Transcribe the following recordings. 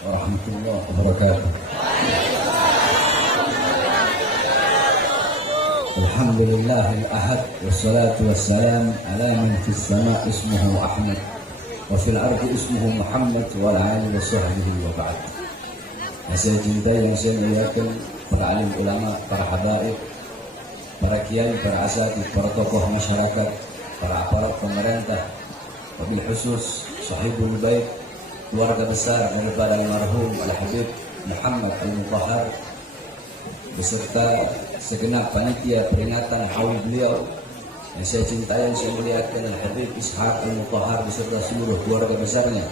warahmatullahi wabarakatuh. Alhamdulillahil ahad wassalatu wassalam ala man fis sama' ismuhu Ahmad wa fil ardi ismuhu Muhammad wa ala alihi wa sahbihi wa ba'd. Yang saya cintai, yang saya muliakan para alim ulama, para habaib, para kiai, para asatidz, para tokoh masyarakat, para aparat pemerintah, wabil khusus sahibul bait, keluarga besar daripada almarhum Al-Habib Muhammad Al-Mutahhar beserta segenap panitia peringatan haul beliau yang saya cintai, yang saya muliakan, Al-Habib Ishaq Al-Mutahhar beserta seluruh keluarga besarnya,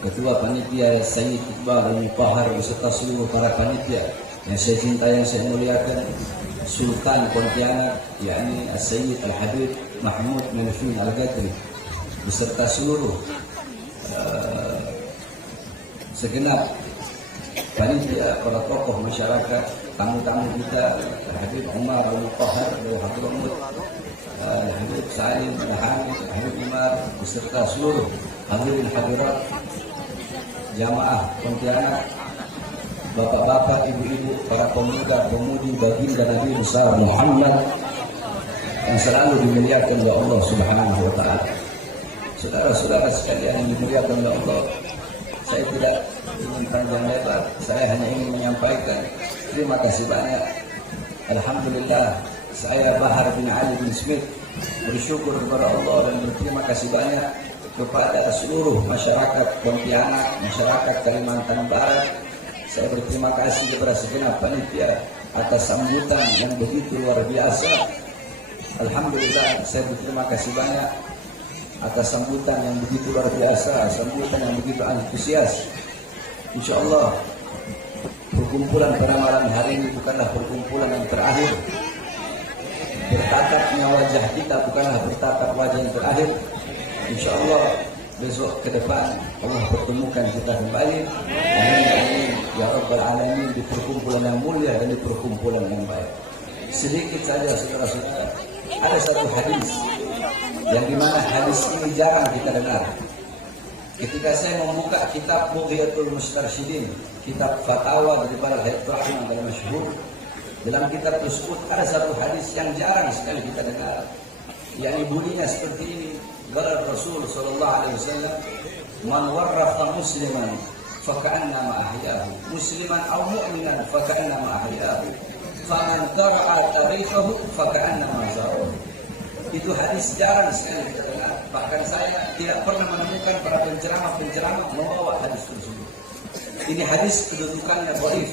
ketua panitia Sayyid Iqbal Al-Mutahhar beserta seluruh para panitia yang saya cintai, yang saya muliakan, Sultan Pontianak yakni Sayyid Al-Habib Mahmud Melfin Al-Gadri beserta seluruh segenap panitia, para tokoh masyarakat, tamu-tamu kita, Al-Habib Umar Al-Mutahhar, Al-Habib Al-Habib Salim Al-Hamid, Al-Habib Umar beserta seluruh hadirin hadirat jamaah Pontianak, bapak-bapak, ibu-ibu, para pemuda, pemudi baginda Nabi besar Muhammad yang selalu dimuliakan oleh Allah Subhanahu wa taala. Saudara-saudara sekalian yang dimuliakan oleh Allah, saya tidak ingin panjang lebar, saya hanya ingin menyampaikan terima kasih banyak. Alhamdulillah, saya Bahar bin Ali bin Smith bersyukur kepada Allah dan berterima kasih banyak kepada seluruh masyarakat Pontianak, masyarakat Kalimantan Barat. Saya berterima kasih kepada segenap panitia atas sambutan yang begitu luar biasa. Alhamdulillah, saya berterima kasih banyak atas sambutan yang begitu luar biasa, sambutan yang begitu antusias. InsyaAllah perkumpulan pada malam hari ini bukanlah perkumpulan yang terakhir. Bertatapnya wajah kita bukanlah bertatap wajah yang terakhir. InsyaAllah besok ke depan Allah pertemukan kita kembali. Amin ya Rabbal Alamin, di perkumpulan yang mulia dan di perkumpulan yang baik. Sedikit saja saudara-saudara, ada satu hadis yang dimana hadis ini jarang kita dengar. Ketika saya membuka kitab Bughiyatul Mustarsyidin, kitab fatwa daripada Habib Rahman al-Masyhur, dalam kitab tersebut ada satu hadis yang jarang sekali kita dengar, yakni bunyinya seperti ini: qala Rasul sallallahu alaihi wasallam, man warratha musliman faka'annama ahyahu, musliman aw mu'minan faka'annama ahyahu, faman qara'a tarikhahu faka'annama zarahu. Itu hadis jarang sekali kita dengar. Bahkan saya tidak pernah menemukan para penceramah membawa hadis tersebut. Ini hadis kedudukannya dhaif.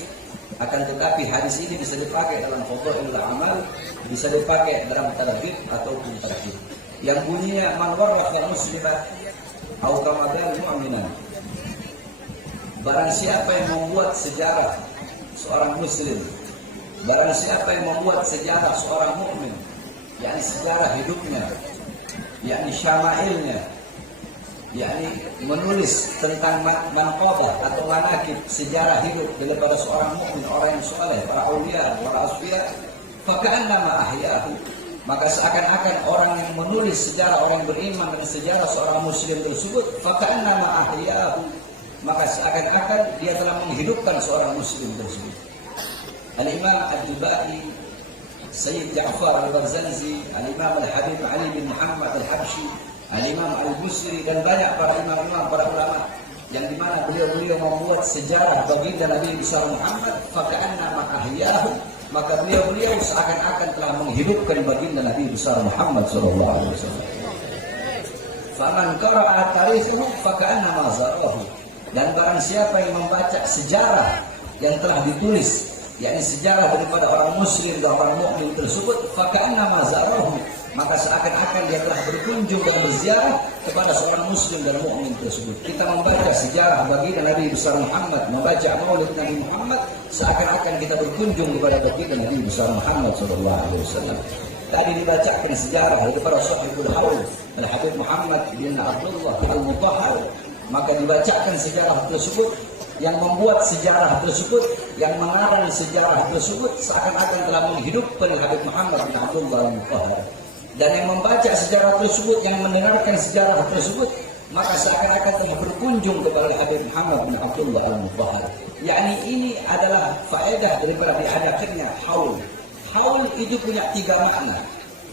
Akan tetapi hadis ini bisa dipakai dalam fadhailul amal, bisa dipakai dalam targhib ataupun tarhib. Yang bunyinya man warratha musliman aw kama qala mu'minan. Barang siapa yang membuat sejarah seorang muslim, barang siapa yang membuat sejarah seorang mukmin, yakni sejarah hidupnya, yakni syama'ilnya, yakni menulis tentang manqabah atau manaqib sejarah hidup daripada seorang mukmin, orang yang saleh, para aulia, para asfiya, faka'annama ahyahu, maka seakan-akan orang yang menulis sejarah orang yang beriman dan sejarah seorang muslim tersebut, faka'annama ahyahu, maka seakan-akan dia telah menghidupkan seorang muslim tersebut. Al-Imam Ad-Dubai, Sayyid Ja'far Al-Barzanzi, Al-Imam Al-Habib Ali bin Muhammad Al-Habsyi, Al-Imam Al-Busri, dan banyak para imam-imam, para ulama yang dimana beliau-beliau membuat sejarah baginda Nabi besar Muhammad, faka'annama ahyahu, maka beliau-beliau seakan-akan telah menghidupkan baginda Nabi besar Muhammad sallallahu alaihi wasallam. Faman qara'a tarikhahu faka'annama zarahu, dan barang siapa yang membaca sejarah yang telah ditulis, yakni sejarah daripada orang muslim dan orang mukmin tersebut, faka'annama zarahu, maka seakan-akan dia telah berkunjung dan berziarah kepada seorang muslim dan mukmin tersebut. Kita membaca sejarah baginda Nabi besar Muhammad, membaca maulid Nabi Muhammad, seakan-akan kita berkunjung kepada baginda Nabi besar Muhammad sallallahu alaihi wasallam. Tadi dibacakan sejarah daripada Sahibul Haul Al-Habib Muhammad bin Abdullah Al-Mutahhar, maka dibacakan sejarah tersebut. Yang membuat sejarah tersebut, yang mengarang sejarah tersebut, seakan-akan telah menghidupkan Habib Muhammad bin Abdullah Al-Mutahhar. Dan yang membaca sejarah tersebut, yang mendengarkan sejarah tersebut, maka seakan-akan telah berkunjung kepada Habib Muhammad bin Abdullah Al-Mutahhar. yakni ini adalah faedah daripada diadakannya haul. Haul itu punya 3 makna.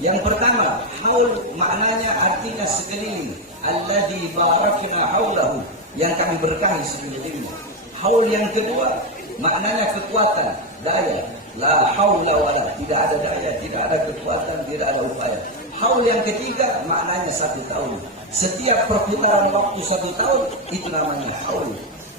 Yang pertama, haul maknanya artinya sekeliling. Alladzi barakna haulahu, yang kami berkahi sekelilingnya. Haul yang kedua maknanya kekuatan, daya. La haula wala, tidak ada daya, tidak ada kekuatan, tidak ada upaya. Haul yang ketiga maknanya 1 tahun. Setiap perputaran waktu 1 tahun itu namanya haul.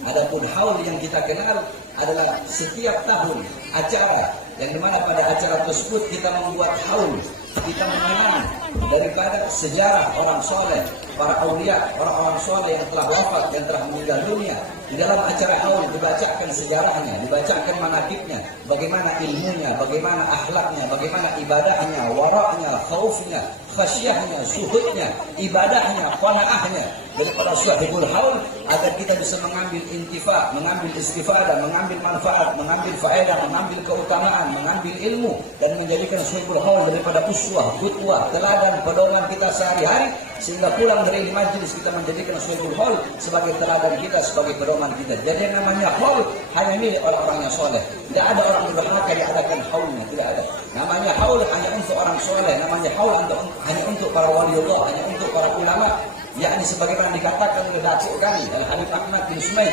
Adapun haul yang kita kenal adalah setiap tahun acara, yang dimana pada acara tersebut kita membuat haul. Kita mengenang daripada sejarah orang soleh, para aulia, orang-orang soleh yang telah wafat, yang telah meninggal dunia. Di dalam acara haul dibacakan sejarahnya, dibacakan manaqibnya, bagaimana ilmunya, bagaimana akhlaknya, bagaimana ibadahnya, waraknya, khaufnya, khasyahnya, zuhudnya, ibadahnya, qanaahnya. Daripada sahibul haul, agar kita bisa mengambil intifa, mengambil istifadah, mengambil manfaat, mengambil faedah, mengambil keutamaan, mengambil ilmu, dan menjadikan sahibul haul daripada uswah, qudwah, teladan, pedoman kita sehari-hari, sehingga pulang dari majlis kita menjadikan sahibul haul sebagai teladan kita, sebagai pedoman kita. Jadi yang namanya haul hanya milik orang-orang yang soleh. Tidak ada orang durhaka diadakan haulnya, tidak ada. Namanya haul hanya untuk orang soleh, namanya haul hanya untuk para waliullah, hanya untuk para ulama. Yakni sebagaimana dikatakan oleh datuk kami Al-Habib Ahmad bin Sumaid,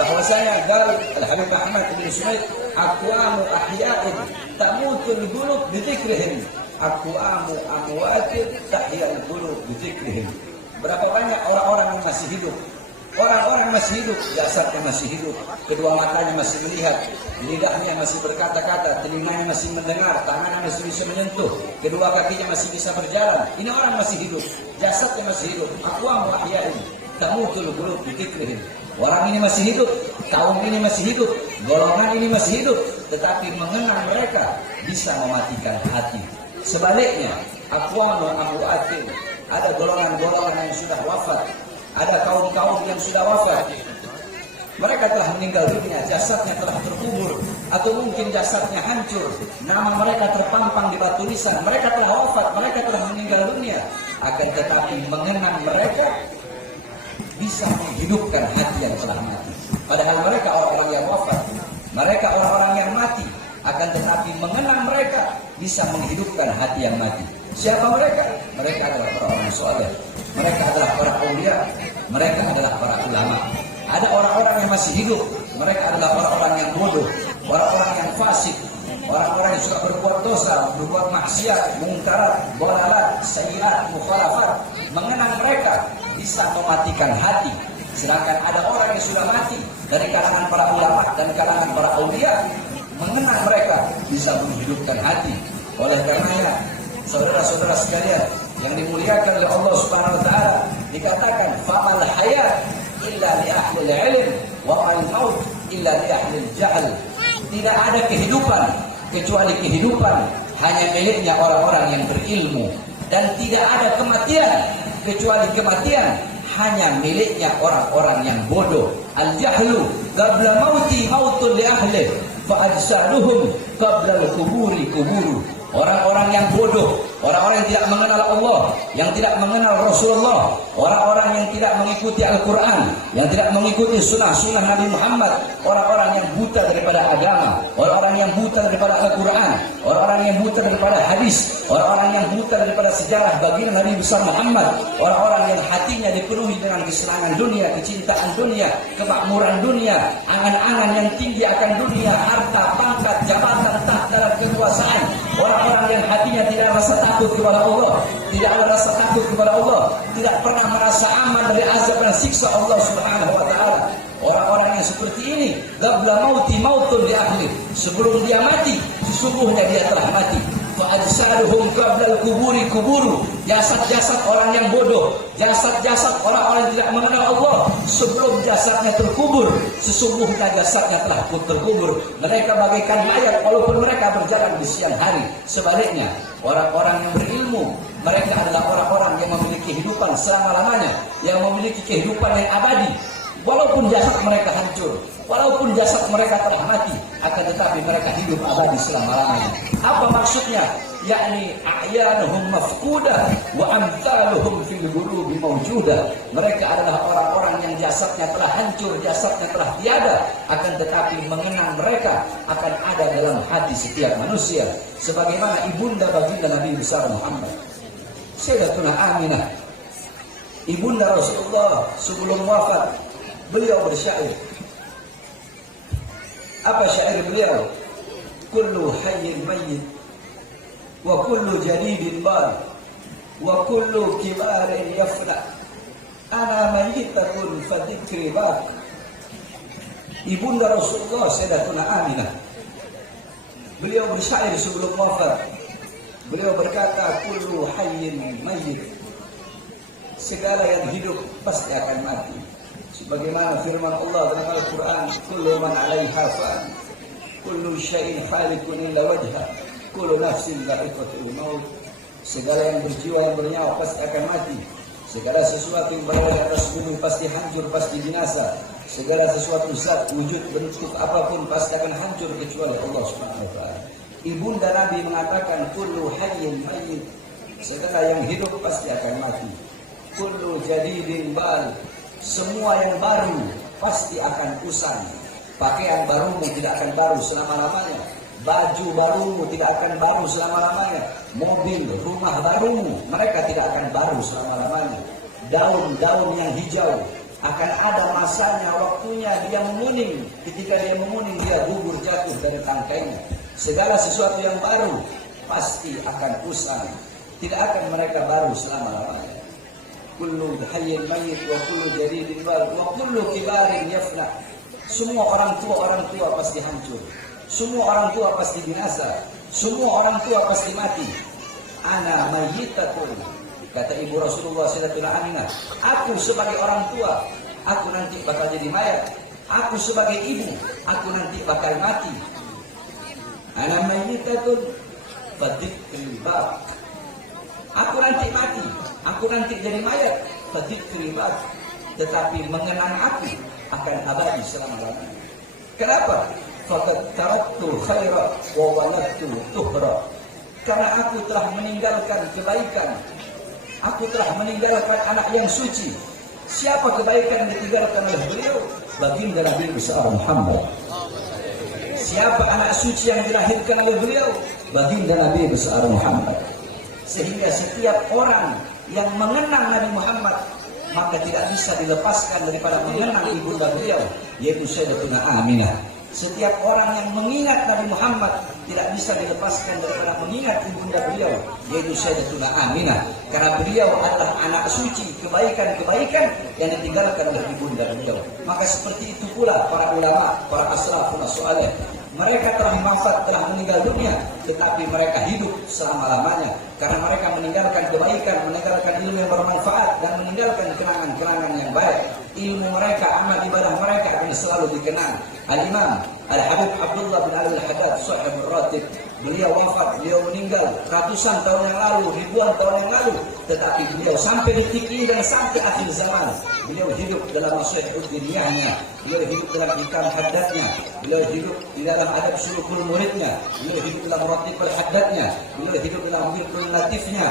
bahwasanya gal Al-Habib Ahmad bin Sumaid aqwamu ahya'in tamutul qulub bi dzikrihim, aqwamu amwatin tahyal qulub bi dzikrihim. Berapa banyak orang-orang yang masih hidup, orang-orang yang masih hidup, jasadnya masih hidup, kedua matanya masih melihat, lidahnya masih berkata-kata, telinganya masih mendengar, tangannya masih bisa menyentuh, kedua kakinya masih bisa berjalan. Ini orang masih hidup, jasadnya masih hidup. Aqwamu ahya'in tamutul qulub bi dzikrihim. Orang ini masih hidup, kaum ini masih hidup, golongan ini masih hidup, tetapi mengenang mereka bisa mematikan hati. Sebaliknya, aqwamu amwatin, ada golongan-golongan yang sudah wafat, ada kaum-kaum yang sudah wafat, mereka telah meninggal dunia, jasadnya telah terkubur, atau mungkin jasadnya hancur, nama mereka terpampang di batu nisan, mereka telah wafat, mereka telah meninggal dunia. Akan tetapi mengenang mereka bisa menghidupkan hati yang telah mati. Padahal mereka orang-orang yang wafat, mereka orang-orang yang mati, akan tetapi mengenang mereka bisa menghidupkan hati yang mati. Siapa mereka? Mereka adalah orang-orang soleh, mereka adalah para aulia, mereka adalah para ulama. Ada orang-orang yang masih hidup, mereka adalah orang-orang yang bodoh, orang-orang yang fasik, orang-orang yang suka berbuat dosa, berbuat maksiat, mungkarat, dhalalat, sayyiat, mukhalafat. Mengenang mereka bisa mematikan hati. Sedangkan ada orang yang sudah mati dari kalangan para ulama dan kalangan para aulia, mengenang mereka bisa menghidupkan hati. Oleh karenanya, saudara-saudara sekalian yang dimuliakan oleh Allah Subhanahu wa taala, dikatakan fa'al hayat illa li ahli ilm wa al maut illa li ahli jahl. Tidak ada kehidupan kecuali kehidupan hanya miliknya orang-orang yang berilmu, dan tidak ada kematian kecuali kematian hanya miliknya orang-orang yang bodoh. Al jahlu qabla mauti mautun li ahli fa ajsaduhum qabla al kuburi kuburu. Orang-orang yang bodoh, orang-orang yang tidak mengenal Allah, yang tidak mengenal Rasulullah, orang-orang yang tidak mengikuti Al-Quran, yang tidak mengikuti sunnah-sunnah Nabi Muhammad, orang-orang yang buta daripada agama, orang-orang yang buta daripada Al-Quran, orang-orang yang buta daripada hadis, orang-orang yang buta daripada sejarah baginda Nabi besar Muhammad, orang-orang yang hatinya dipenuhi dengan kesenangan dunia, kecintaan dunia, kemakmuran dunia, angan-angan yang tinggi akan dunia, harta, pangkat, jabatan, tahta dalam kekuasaan. Orang-orang yang hatinya tidak rasa takut kepada Allah, tidak ada rasa takut kepada Allah, tidak pernah merasa aman dari azab dan siksa Allah Subhanahu wa taala. Orang-orang yang seperti ini, qabla mauti mautun li ahli, sebelum dia mati, sesungguhnya dia telah mati. Fa ajsaduhum qabla al-kuburi kuburu, jasad-jasad orang yang bodoh, jasad-jasad orang-orang yang tidak mengenal Allah, sebelum jasadnya terkubur, sesungguhnya jasadnya telah terkubur. Mereka bagaikan mayat walaupun mereka berjalan di siang hari. Sebaliknya, orang-orang yang berilmu, mereka adalah orang-orang yang memiliki kehidupan selama-lamanya, yang memiliki kehidupan yang abadi. Walaupun jasad mereka hancur, walaupun jasad mereka telah mati, akan tetapi mereka hidup abadi selama-lamanya. Apa maksudnya? Yakni a'yanuhum mafqudah wa amthaluhum fil ghurubi mawjudah. Mereka adalah orang-orang yang jasadnya telah hancur, jasadnya telah tiada, akan tetapi mengenang mereka akan ada dalam hati setiap manusia. Sebagaimana ibunda baginda Nabi besar Muhammad, Sayyidatuna Aminah, ibunda Rasulullah sebelum wafat, beliau bersyair. Apa syair beliau? Kullu hayyin mayyit wa kullu jadidin bal wa kullu kibarin yafna ana mayyitatun fa dzikri baq. Ibunda Rasulullah Sayyidatuna Aminah, beliau bersyair sebelum wafat. Beliau berkata, kullu hayyin mayyit, segala yang hidup pasti akan mati. Sebagaimana firman Allah dalam Al-Quran, kullu man 'alaiha fan, kullu syai'in halikun illa wajha, kullu nafsin dha'iqatul maut. Segala yang berjiwa, yang bernyawa pasti akan mati. Segala sesuatu yang berada di atas bumi pasti hancur, pasti binasa. Segala sesuatu zat, wujud, bentuk apapun pasti akan hancur kecuali Allah Subhanahu wa taala. Ibunda Nabi mengatakan, kullu hayyin mayyit, segala yang hidup pasti akan mati. Kullu jadidin bal, semua yang baru pasti akan usang. Pakaian barumu tidak akan baru selama-lamanya. Baju barumu tidak akan baru selama-lamanya. Mobil, rumah barumu, mereka tidak akan baru selama-lamanya. Daun-daun yang hijau akan ada masanya, waktunya dia menguning. Ketika dia menguning, dia gugur jatuh dari tangkainya. Segala sesuatu yang baru pasti akan usang. Tidak akan mereka baru selama-lamanya. Kullu hayyin mayyit wa kullu jadidin bal wa kullu kibarin yafna. Semua orang tua pasti hancur. Semua orang tua pasti binasa. Semua orang tua pasti mati. Ana mayyitatun, kata ibu Rasulullah Sayyidatuna Aminah, aku sebagai orang tua, aku nanti bakal jadi mayat. Aku sebagai ibu, aku nanti bakal mati. Ana mayyitatun fadzikri baq. Aku nanti mati, aku nanti jadi mayat, fadzikri baq. Tetapi mengenang aku akan abadi selama-lamanya. Kenapa? Faqad taraktu khaira wa waladtu tuhra. Karena aku telah meninggalkan kebaikan, aku telah meninggalkan anak yang suci. Siapa kebaikan yang ditinggalkan oleh beliau? Baginda Nabi besar Muhammad. Siapa anak suci yang dilahirkan oleh beliau? Baginda Nabi besar Muhammad. Sehingga setiap orang yang mengenang Nabi Muhammad, maka tidak bisa dilepaskan daripada mengenang ibunda beliau, yaitu Sayyidatuna Aminah. Setiap orang yang mengingat Nabi Muhammad tidak bisa dilepaskan daripada mengingat ibunda beliau, yaitu Sayyidatuna Aminah. Karena beliau adalah anak suci, kebaikan-kebaikan yang ditinggalkan oleh ibunda beliau. Maka seperti itu pula para ulama, para aslafun saleh. Mereka telah wafat, telah meninggal dunia, tetapi mereka hidup selama-lamanya. Karena mereka meninggalkan kebaikan, meninggalkan ilmu yang bermanfaat, dan meninggalkan kenangan-kenangan yang baik. Ilmu mereka, amal ibadah mereka akan selalu dikenang. Al-Imam Al-Habib Abdullah bin Ali Al-Haddad, Sahibul Ratib, beliau wafat, beliau meninggal ratusan tahun yang lalu, ribuan tahun yang lalu. Tetapi beliau sampai detik ini dan sampai akhir zaman, beliau hidup dalam masyarakat diniyahnya, beliau hidup dalam hikam haddatnya, beliau hidup di dalam adab sulukul muridnya, beliau hidup dalam ratibul haddatnya, beliau hidup dalam wirdul latifnya.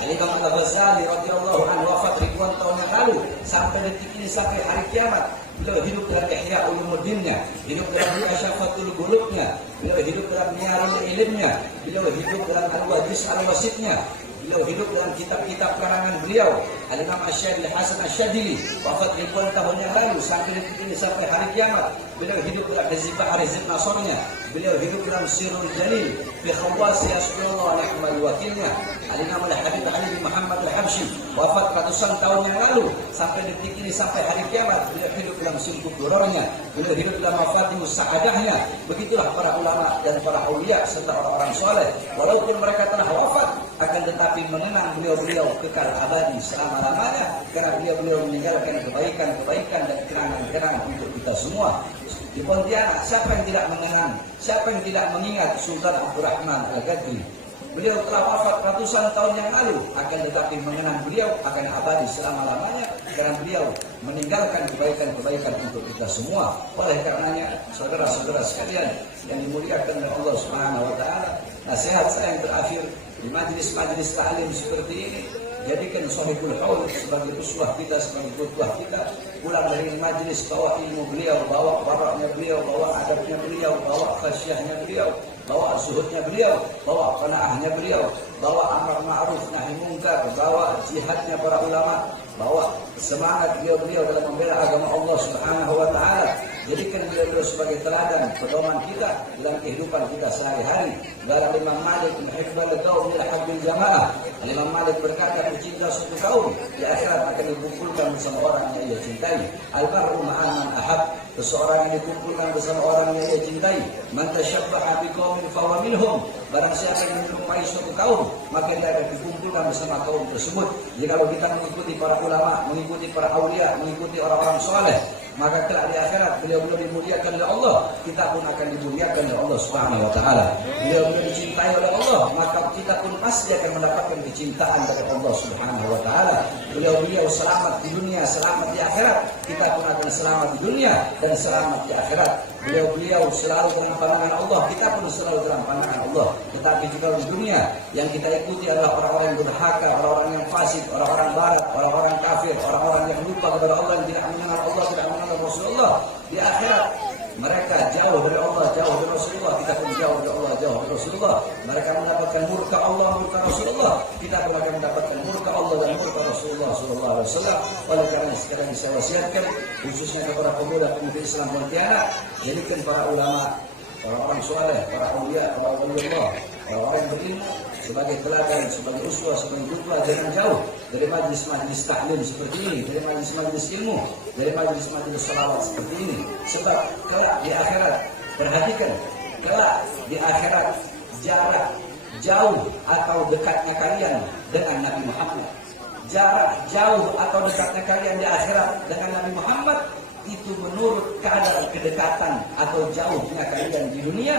Al-Imam Al-Ghazali radhiyallahu anhu wafat ribuan tahun yang lalu, sampai detik ini, sampai hari kiamat beliau hidup dalam Ihya Ulumuddinnya, hidup dalam Asyafatul Qulubnya, beliau hidup dalam Niyarul Ilmnya, beliau hidup dalam Al-Wadis Al-Wasitnya, beliau hidup dalam kitab-kitab karangan beliau. Al-Imam Asy-Syafi'i Hasan Asy-Syadzili wafat ribuan tahun yang lalu, sampai detik ini, sampai hari kiamat beliau hidup dalam Hizbah Hizb Nasrnya, beliau hidup dalam Sirrul Jalil fi khawasi Rasulullah wa ni'mal wakilnya. Al-Imam Al-Habib Ali bin Muhammad Al-Habsyi wafat ratusan tahun yang lalu, sampai detik ini, sampai hari kiamat beliau hidup dalam Sirrul Durarnya, beliau hidup dalam Mafatihus Sa'adahnya. Begitulah para ulama dan para aulia serta orang-orang soleh, walaupun mereka telah wafat, akan tetapi mengenang beliau-beliau kekal abadi selama-lamanya, karena beliau-beliau meninggalkan kebaikan-kebaikan dan kenangan-kenangan untuk kita semua. Di Pontianak, siapa yang tidak mengenang, siapa yang tidak mengingat Sultan Abdurrahman Al-Ghadri? Beliau telah wafat ratusan tahun yang lalu, akan tetapi mengenang beliau akan abadi selama-lamanya, karena beliau meninggalkan kebaikan-kebaikan untuk kita semua. Oleh karenanya, saudara-saudara sekalian yang dimuliakan oleh Allah Subhanahu wa taala, nasihat saya yang terakhir di majlis-majlis ta'lim seperti ini, jadikan Shahibul Haul sebagai uswah kita, sebagai qudwah kita. Pulang dari majlis, bawa ilmu beliau, bawa waraknya beliau, bawa adabnya beliau, bawa khasyahnya beliau, bawa zuhudnya beliau, bawa qanaahnya beliau, bawa amar ma'ruf nahi munkar, bawa jihadnya para ulama, bawa semangat beliau dalam membela agama Allah Subhanahu wa taala. Jadikan beliau sebagai teladan pedoman kita dalam kehidupan kita sehari-hari. Qala Imam Malik muhibbal qaum ila habbil jamaah. Imam Malik berkata, pecinta suatu kaum di akhirat akan dikumpulkan bersama orang yang ia cintai. Al-barru ma'an man ahab. Seseorang yang dikumpulkan bersama orang yang ia cintai. Man tashabbaha biqaumin fahuwa minhum. Barang siapa yang menyerupai suatu kaum, maka dia akan dikumpulkan bersama kaum tersebut. Jika kita mengikuti para ulama, mengikuti para aulia, mengikuti orang-orang soleh, maka kelak di akhirat beliau-beliau dimuliakan oleh Allah, kita pun akan dimuliakan oleh Allah Subhanahu wa taala. Beliau-beliau dicintai oleh Allah, maka kita pun pasti akan mendapatkan kecintaan dari Allah Subhanahu wa taala. Beliau-beliau selamat di dunia, selamat di akhirat, kita pun akan selamat di dunia dan selamat di akhirat. Beliau-beliau selalu dalam pandangan Allah, kita pun selalu dalam pandangan Allah. Tetapi juga di dunia yang kita ikuti adalah orang-orang yang durhaka, orang-orang yang fasik, orang-orang barat, orang-orang kafir, orang-orang yang lupa kepada Allah, yang tidak mengenal Allah, tidak mengenal Rasulullah. Di akhirat mereka jauh dari Allah, jauh dari Rasulullah, kita pun jauh dari Allah, jauh dari Rasulullah. Mereka mendapatkan murka Allah, murka Rasulullah, kita pun akan mendapatkan murka Allah dan murka Rasulullah sallallahu alaihi wasallam. Oleh karena sekarang saya wasiatkan khususnya kepada pemuda-pemudi Islam Pontianak, jadikan para ulama, orang-orang soleh, para aulia, para waliullah, orang-orang yang berilmu sebagai teladan, sebagai uswah, sebagai qudwah. Jangan jauh dari majlis-majlis taklim seperti ini, dari majlis-majlis ilmu, dari majlis-majlis salawat seperti ini. Sebab kelak di akhirat, perhatikan, kelak di akhirat jarak jauh atau dekatnya kalian dengan Nabi Muhammad. Jarak jauh atau dekatnya kalian di akhirat dengan Nabi Muhammad itu menurut kadar kedekatan atau jauhnya kalian di dunia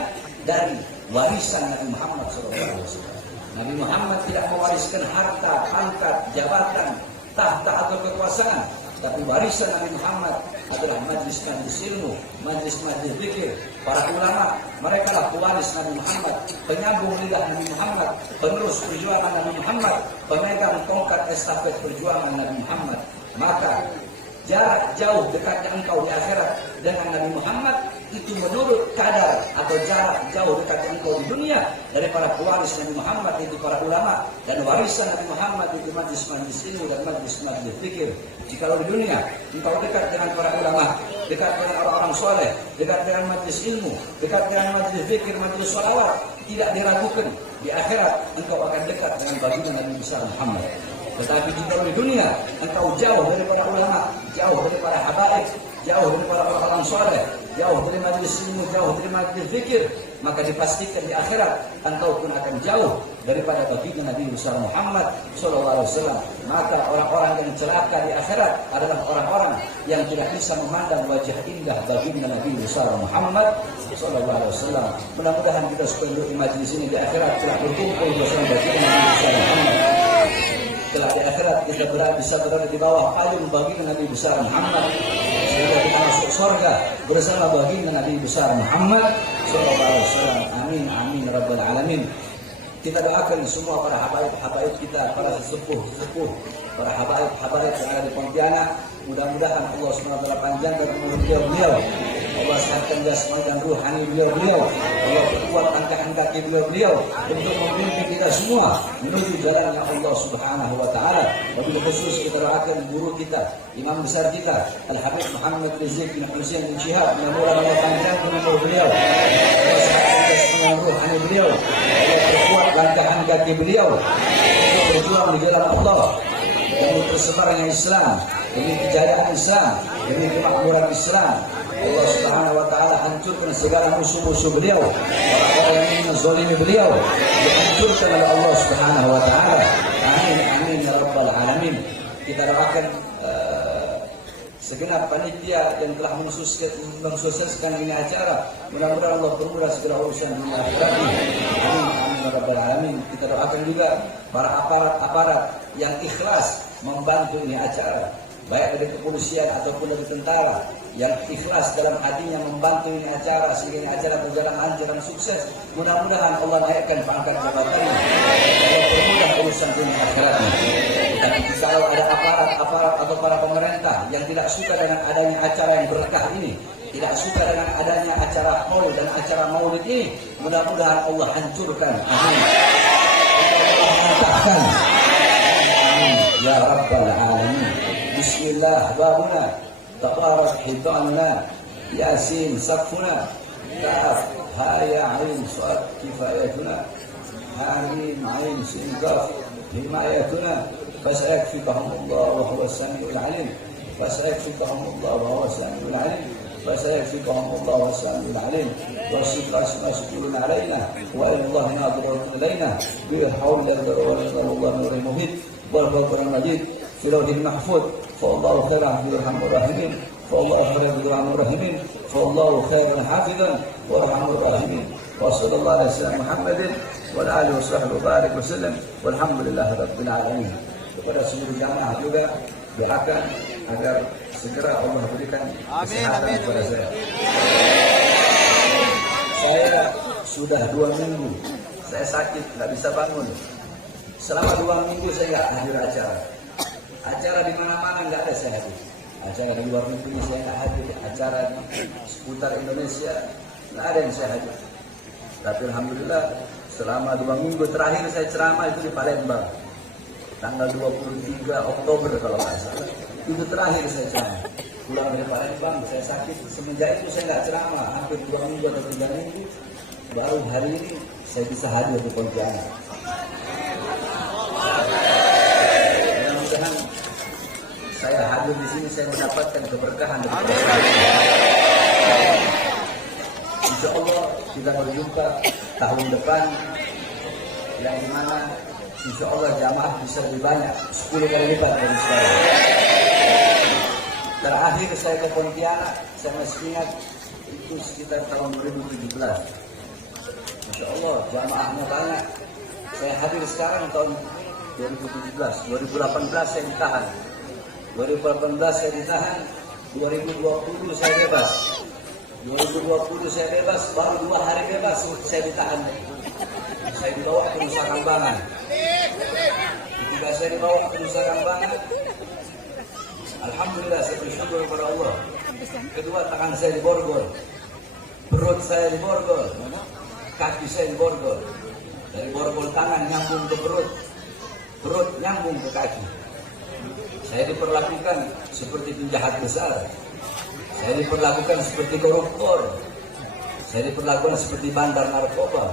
dari warisan Nabi Muhammad SAW. Nabi Muhammad tidak mewariskan harta, pangkat, jabatan, tahta atau kekuasaan, tapi warisan Nabi Muhammad adalah majlis-majlis ilmu, majlis-majlis zikir. Para ulama, mereka lah pewaris Nabi Muhammad, penyambung lidah Nabi Muhammad, penerus perjuangan Nabi Muhammad, pemegang tongkat estafet perjuangan Nabi Muhammad. Maka jarak jauh dekatnya engkau di akhirat dengan Nabi Muhammad itu menurut kadar atau jarak jauh dekatnya engkau di dunia dari para pewaris Nabi Muhammad, itu para ulama, dan warisan Nabi Muhammad itu majlis-majlis ilmu dan majlis-majlis fikir. Jikalau di dunia engkau dekat dengan para ulama, dekat dengan orang-orang soleh, dekat dengan majlis ilmu, dekat dengan majlis fikir, majlis sholawat, tidak diragukan di akhirat engkau akan dekat dengan baginda Nabi besar Muhammad. Tetapi jika di dunia engkau jauh dari para ulama, jauh dari para habaib, jauh dari para orang-orang soleh, jauh dari majlis ilmu, jauh dari majlis zikir, maka dipastikan di akhirat engkau pun akan jauh daripada baginda Nabi besar Muhammad sallallahu alaihi wasallam. Maka orang-orang yang celaka di akhirat adalah orang-orang yang tidak bisa memandang wajah indah baginda Nabi besar Muhammad sallallahu alaihi wasallam. Mudah-mudahan kita sepenuh di majlis ini di akhirat telah berkumpul bersama baginda Nabi besar Muhammad. Setelah di akhirat kita bisa berada di bawah payung baginda Nabi besar Muhammad, sehingga kita masuk surga bersama baginda Nabi besar Muhammad sallallahu alaihi wasallam. Amin amin rabbal alamin. Kita doakan semua para habaib kita, para sesepuh, para habaib yang ada di Pontianak. Mudah-mudahan Allah SWT panjangkan umur beliau. Allah sehatkan jasmani dan ruhani beliau. Allah perkuat langkah kaki beliau untuk memimpin kita semua menuju jalannya Allah Subhanahu wa taala. Wabil khusus kita doakan guru kita, imam besar kita, Al-Habib Muhammad Rizik bin Husain bin Syihab, mudah-mudahan Allah panjangkan umur beliau. Allah sehatkan jasmani dan ruhani beliau. Allah perkuat langkah kaki beliau untuk berjuang di jalan Allah, demi tersebarnya Islam, demi kejayaan Islam, demi kemakmuran Islam. Allah Subhanahu wa taala hancurkan segala musuh-musuh beliau, orang-orang yang ingin menzalimi beliau dihancurkan oleh Allah Subhanahu wa taala. Amin amin ya rabbal alamin. Kita doakan segenap panitia yang telah mensukseskan ini acara, mudah-mudahan Allah permudah segala urusan dunia akhirat. Amin amin ya rabbal alamin. Kita doakan juga para aparat yang ikhlas membantu ini acara. baik dari kepolisian ataupun dari tentara, yang ikhlas dalam hatinya membantu ini acara sehingga ini acara berjalan lancar dan sukses. Mudah-mudahan Allah naikkan pangkat jabatannya, Allah permudah urusan dunia akhiratnya. Tapi kalau ada aparat atau para pemerintah yang tidak suka dengan adanya acara yang berkah ini, tidak suka dengan adanya acara haul dan acara maulid ini, mudah-mudahan Allah hancurkan. Amin. Allah mantapkan. Amin. Ya Rabbal Alamin. Bismillah babuna, tabarak hitanna, yasin saqfuna, kaf haya ain suad kifayatuna, hamim ain sin qaf himayatuna, fasayakfikahumullah wa huwa as-sami'ul 'alim, fasayakfikahumullah wa huwa as-sami'ul 'alim, fasayakfikahumullah wa huwa as-sami'ul 'alim, wa shifas mas'ulun 'alaina wa illallah nadirun ilaina bi hawl la quwwata illa billah nurul muhit wal qur'an majid fi lawhil mahfuz. فالله خير حافظ ارحم الراحمين، فالله خير حافظ ارحم الراحمين، فالله خير حافظا وارحم الراحمين. وصلى الله على سيدنا محمد وعلى اله وصحبه وبارك وسلم والحمد لله رب العالمين. Kepada seluruh jamaah juga doakan agar segera Allah berikan kesehatan kepada saya. Saya sudah 2 minggu saya sakit, nggak bisa bangun. Selama 2 minggu saya nggak hadir acara. Acara di mana-mana nggak ada saya hadir. Acara di luar negeri saya nggak hadir. Acara di seputar Indonesia nggak ada yang saya hadir. Tapi alhamdulillah selama 2 minggu terakhir saya ceramah itu di Palembang. Tanggal 23 Oktober kalau nggak salah. Itu terakhir saya ceramah. Pulang dari Palembang saya sakit. Semenjak itu saya nggak ceramah. Hampir 2 minggu atau 3 minggu. Baru hari ini saya bisa hadir di Pontianak. Mudah-mudahan saya hadir di sini saya mendapatkan keberkahan dari Allah. Insya Allah kita berjumpa tahun depan yang dimana insya Allah jamaah bisa lebih banyak 10 kali lipat dari sekarang. Terakhir saya ke Pontianak saya masih ingat itu sekitar tahun 2017. Insya Allah jamaahnya banyak. Saya hadir sekarang tahun 2017, 2018 saya ditahan. 2018 saya ditahan, 2020 saya bebas. 2020 saya bebas, baru 2 hari bebas saya ditahan. Saya dibawa ke Nusa Kambangan. Ketika saya dibawa ke Nusa Kambangan, alhamdulillah saya bersyukur kepada Allah. Kedua, tangan saya diborgol, perut saya diborgol, kaki saya diborgol. Dari borgol tangan nyambung ke perut, perut nyambung ke kaki. Saya diperlakukan seperti penjahat besar. Saya diperlakukan seperti koruptor. Saya diperlakukan seperti bandar narkoba.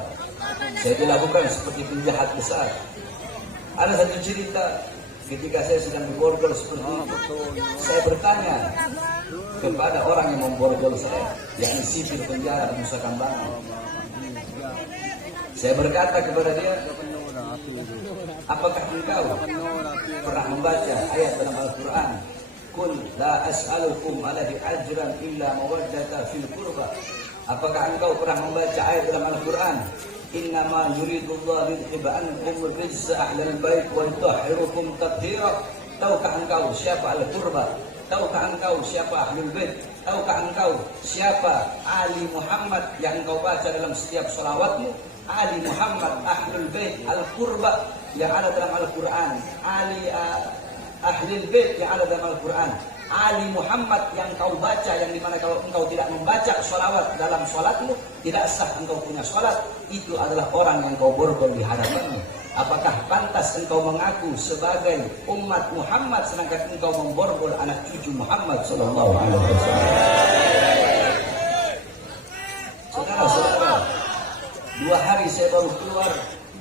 Saya dilakukan seperti penjahat besar. Ada satu cerita ketika saya sedang diborgol seperti itu. Saya bertanya kepada orang yang memborgol saya, yakni sipir penjara di Nusa Kambangan. Saya berkata kepada dia, apakah engkau pernah membaca ayat dalam Al-Quran? Qul la as'alukum alaihi ajran illa mawaddata fil qurba. Apakah engkau pernah membaca ayat dalam Al-Quran? Innama yuridullahu liyudhhiba ankum rijsa ahlal bait wa yutahhirukum tathira. Tahukah engkau siapa Al-Qurba? Tahukah engkau siapa Ahlul Bait? Tahukah engkau siapa Ali Muhammad yang engkau baca dalam setiap sholawatmu? Ali Muhammad Ahlul Bait Al-Qurba yang ada dalam Al-Quran. Ali Ahlul Bait yang ada dalam Al-Quran. Ali Muhammad yang kau baca, yang dimana kalau engkau tidak membaca sholawat dalam sholatmu, tidak sah engkau punya sholat. Itu adalah orang yang kau borgol di hadapanmu. Apakah pantas engkau mengaku sebagai umat Muhammad sedangkan engkau memborgol anak cucu Muhammad Sallallahu Alaihi Wasallam? Saudara-saudara, 2 hari saya baru keluar,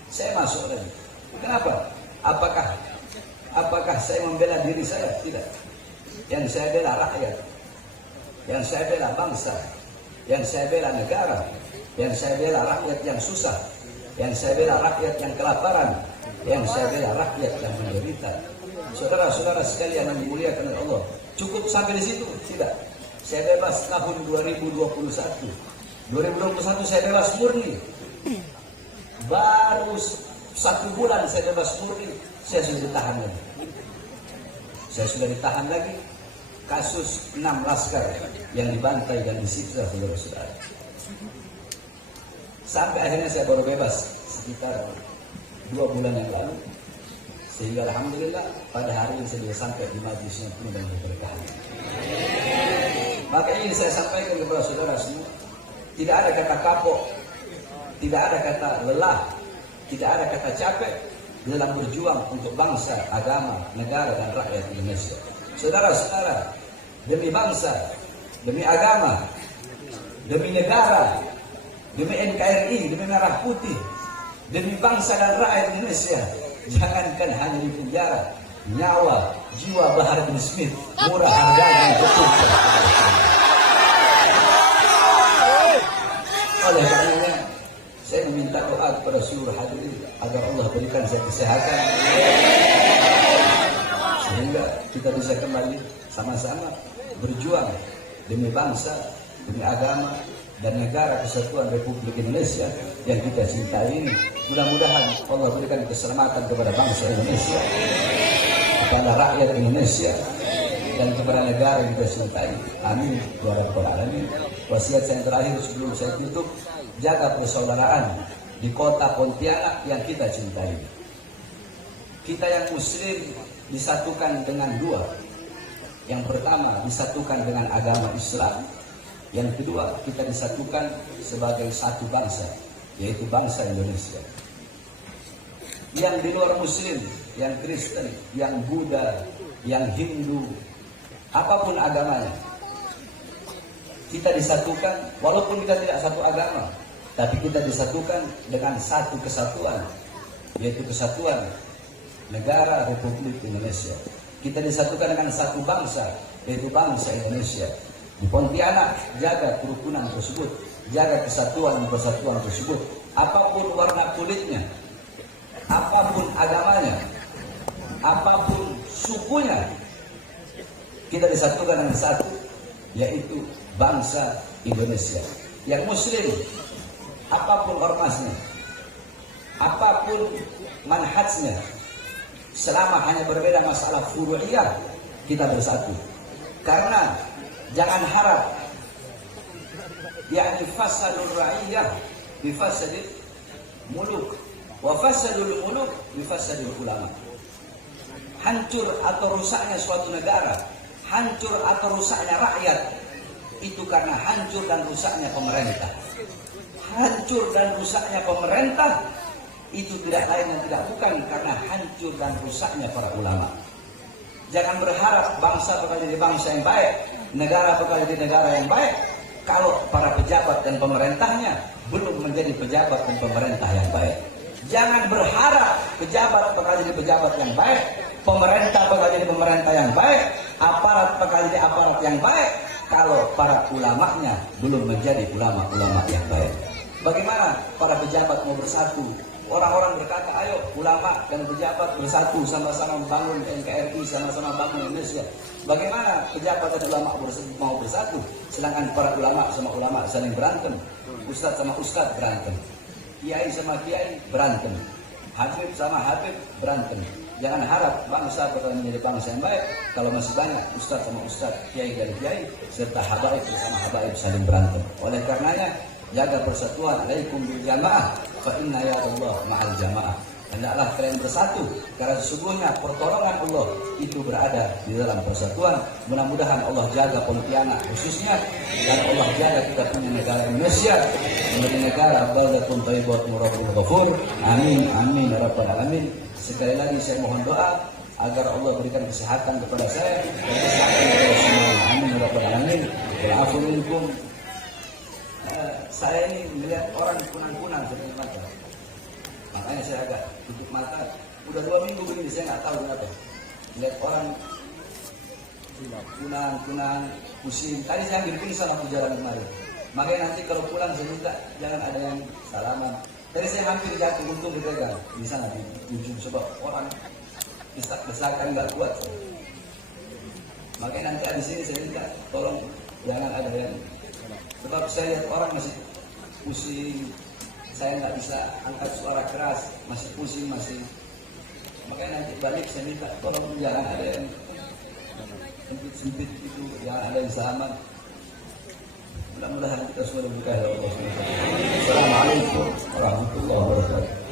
saya masuk lagi. Kenapa? Apakah saya membela diri saya? Tidak. Yang saya bela rakyat, yang saya bela bangsa, yang saya bela negara, yang saya bela rakyat yang susah, yang saya bela rakyat yang kelaparan, yang saya bela rakyat yang menderita. Saudara-saudara sekalian yang dimuliakan oleh Allah, cukup sampai di situ? Tidak. Saya bebas tahun 2021. 2021 saya bebas murni. Baru 1 bulan saya bebas murni, saya sudah ditahan lagi. Saya sudah ditahan lagi kasus 6 laskar yang dibantai dan disiksa saudara-saudara. Sampai akhirnya saya baru bebas sekitar 2 bulan yang lalu. Sehingga alhamdulillah pada hari ini saya sudah sampai di majelis yang penuh dan berkah. Maka ini saya sampaikan kepada saudara semua, tidak ada kata kapok, tidak ada kata lelah, tidak ada kata capek dalam berjuang untuk bangsa, agama, negara dan rakyat Indonesia. Saudara-saudara, demi bangsa, demi agama, demi negara, demi NKRI, demi Merah Putih, demi bangsa dan rakyat Indonesia, jangankan hanya di penjara, nyawa, jiwa Bahar bin Smith murah harganya betul. Oleh karenanya, saya meminta doa kepada seluruh hadirin agar Allah berikan saya kesehatan, sehingga kita bisa kembali sama-sama berjuang demi bangsa, demi agama dan negara kesatuan Republik Indonesia yang kita cintai ini. Mudah-mudahan Allah berikan keselamatan kepada bangsa Indonesia, kepada rakyat Indonesia, dan kepada negara yang kita cintai. Amin ya rabbal alamin. Wasiat saya yang terakhir sebelum saya tutup, jaga persaudaraan di kota Pontianak yang kita cintai. Kita yang muslim disatukan dengan dua. Yang pertama, disatukan dengan agama Islam. Yang kedua, kita disatukan sebagai satu bangsa, yaitu bangsa Indonesia. Yang di luar muslim, yang Kristen, yang Buddha, yang Hindu, apapun agamanya, kita disatukan, walaupun kita tidak satu agama, tapi kita disatukan dengan satu kesatuan, yaitu kesatuan negara Republik Indonesia. Kita disatukan dengan satu bangsa, yaitu bangsa Indonesia. Di Pontianak, jaga kerukunan tersebut, jaga kesatuan dan persatuan tersebut. Apapun warna kulitnya, apapun agamanya, apapun sukunya, kita disatukan dengan satu, yaitu bangsa Indonesia. Yang muslim, apapun ormasnya, apapun manhajnya, selama hanya berbeda masalah furu'iyah, kita bersatu. Karena jangan harap yakni fasadul ra'iyah bifasadil muluk wa fasadul muluk bifasadil ulama. Hancur atau rusaknya suatu negara, hancur atau rusaknya rakyat, itu karena hancur dan rusaknya pemerintah. Hancur dan rusaknya pemerintah itu tidak lain dan tidak bukan karena hancur dan rusaknya para ulama. Jangan berharap bangsa bakal jadi bangsa yang baik, negara bakal jadi negara yang baik, kalau para pejabat dan pemerintahnya belum menjadi pejabat dan pemerintah yang baik. Jangan berharap pejabat bakal jadi pejabat yang baik, pemerintah bakal jadi pemerintah yang baik, aparat bakal jadi aparat yang baik, kalau para ulamanya belum menjadi ulama-ulama yang baik. Bagaimana para pejabat mau bersatu? Orang-orang berkata, ayo ulama dan pejabat bersatu, sama-sama membangun NKRI, sama-sama bangun Indonesia. Bagaimana pejabat dan ulama mau bersatu, sedangkan para ulama sama ulama saling berantem, ustadz sama ustadz berantem, kiai sama kiai berantem, habib sama habib berantem. Jangan harap bangsa bakal menjadi bangsa yang baik kalau masih banyak ustadz sama ustadz, kiai dan kiai, serta habaib bersama habaib saling berantem. Oleh karenanya, jaga persatuan, alaikum bil jamaah, fa inna ya Allah ma'al jamaah. Hendaklah kalian bersatu, karena sesungguhnya pertolongan Allah itu berada di dalam persatuan. Mudah-mudahan Allah jaga Pontianak khususnya, dan Allah jaga kita punya negara Indonesia menjadi negara baldatun thayyibatun rabbul ghafur. Amin amin ya rabbal alamin. Sekali lagi saya mohon doa agar Allah berikan kesehatan kepada saya dan kesehatan kepada semua. Amin ya rabbal alamin. Wa'afu minkum. Saya ini melihat orang kunang-kunang seperti mata, makanya saya agak tutup mata. Udah 2 minggu begini, saya nggak tahu kenapa. Lihat orang kunang-kunang, pusing. Tadi saya hampir pingsan waktu jalan kemarin. Makanya nanti kalau pulang saya minta jangan ada yang salaman. Tadi saya hampir jatuh, untung dipegang di sana di ujung, sebab orang desakan nggak kuat. Makanya nanti di sini saya minta tolong jangan ada yang. Sebab saya lihat orang masih pusing, saya nggak bisa angkat suara keras, masih pusing, masih. Makanya nanti balik saya minta tolong jangan ada yang sempit-sempit itu yang ada di zaman. Mudah-mudahan kita semua diberkahi oleh Allah SWT. Assalamualaikum warahmatullahi wabarakatuh.